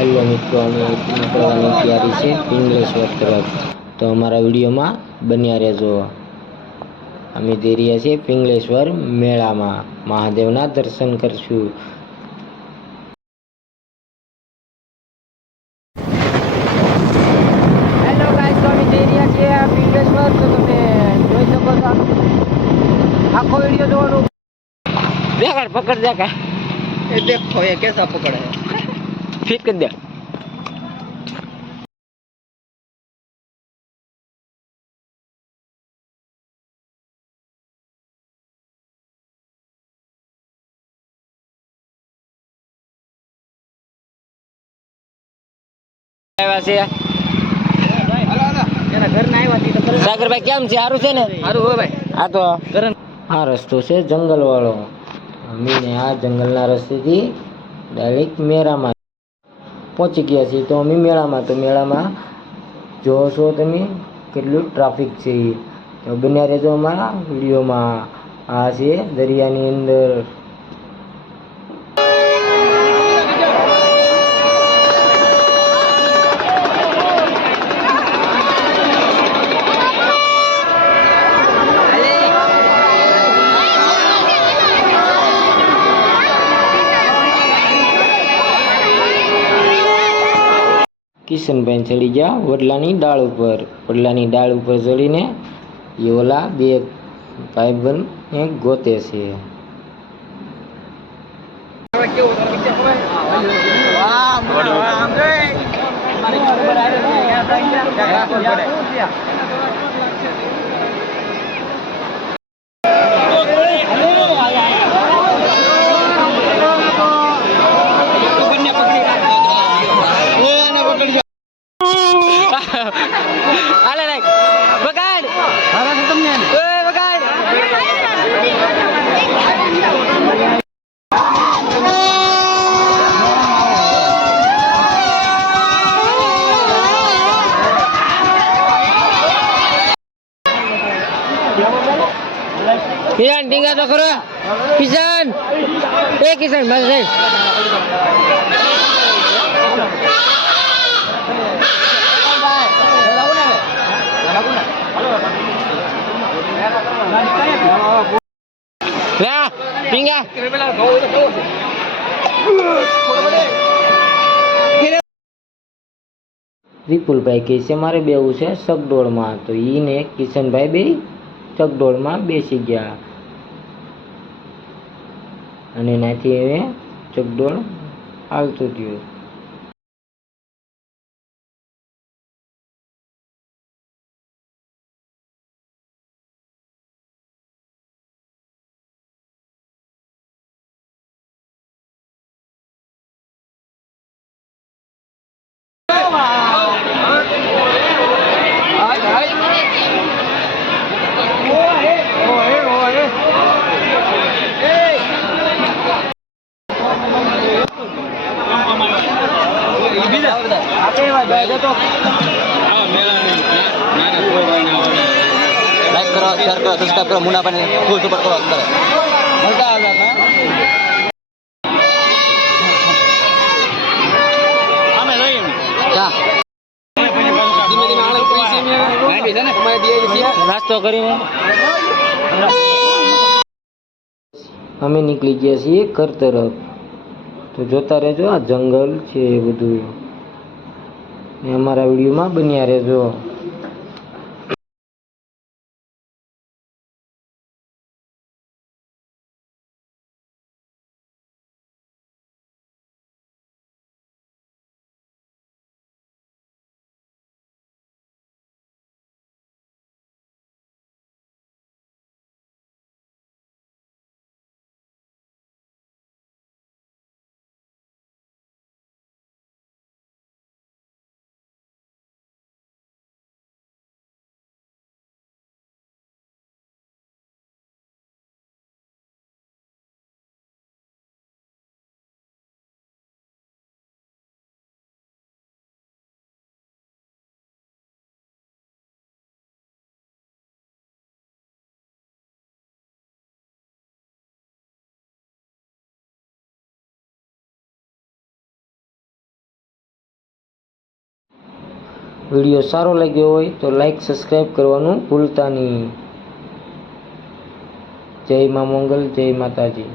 Hello મિત્રો, અમે નીકળવાની તૈયારી છે પિંગલેશ્વર તરફ, તો અમારા વિડીયોમાં બન્યા રહેજો। અમે જઈ રહ્યા છીએ પિંગલેશ્વર મેળામાં, મહાદેવના દર્શન કરશું। હેલો ગાઈસ, તો અમે જઈ રહ્યા છીએ પિંગલેશ્વર। તો તમે જોઈ શકો છો, આખો વિડીયો જોવાનું। દેખાડ, પકડ દેખાડ, ये देखो ये कैसा पकड़ है। ફિટ કરી દે। સાગરભાઈ કેમ છે? સારું છે ને? સારું હો ભાઈ। આ તો આ રસ્તો છે જંગલ વાળો, અમે આ જંગલના રસ્તેથી ડાયરેક્ટ મેળામાં પહોંચી ગયા છીએ। તો અમે મેળામાં, તો મેળામાં જોશો તમે કેટલું ટ્રાફિક છે, તો બન્યા રહેજો અમારા વિડીયોમાં। આ છે દરિયાની અંદર। કિશનભાઈ ચડી ગયા વડલાની ડાળ ઉપર। વડલાની ડાળ ઉપર ચડીને એ ઓલા બે ભાઈબંધ ગોતે છે। હાલે રાખ, બગાડ તમને બગાડ। કિશન ડીંગા તો ખરો, કિશન એ કિશન બસ ડીંગા। વિપુલભાઈ કહે છે મારે બેવું છે ચકડોળમાં, તો ઈને કિશનભાઈ બે ચકડોળમાં બેસી ગયા અને એનાથી હવે ચકડોળ હાલતું થયું। લાઈક કરો, શેર કરો, સબસ્ક્રાઇબ કરો, મુનાભાઈને ફૂલ સુપર કરો, અંદર મજા આવે। અમે લઈએ નાસ્તો કરીને અમે નીકળી ગયા છીએ ઘર તરફ। તો જોતા રહેજો, આ જંગલ છે એ બધું, અમારા વિડીયોમાં બન્યા રહેજો। વિડીયો સારો લાગ્યો હોય તો લાઈક સબસ્ક્રાઈબ કરવાનું ભૂલતા નહીં. જય મા મંગલ, જય માતાજી.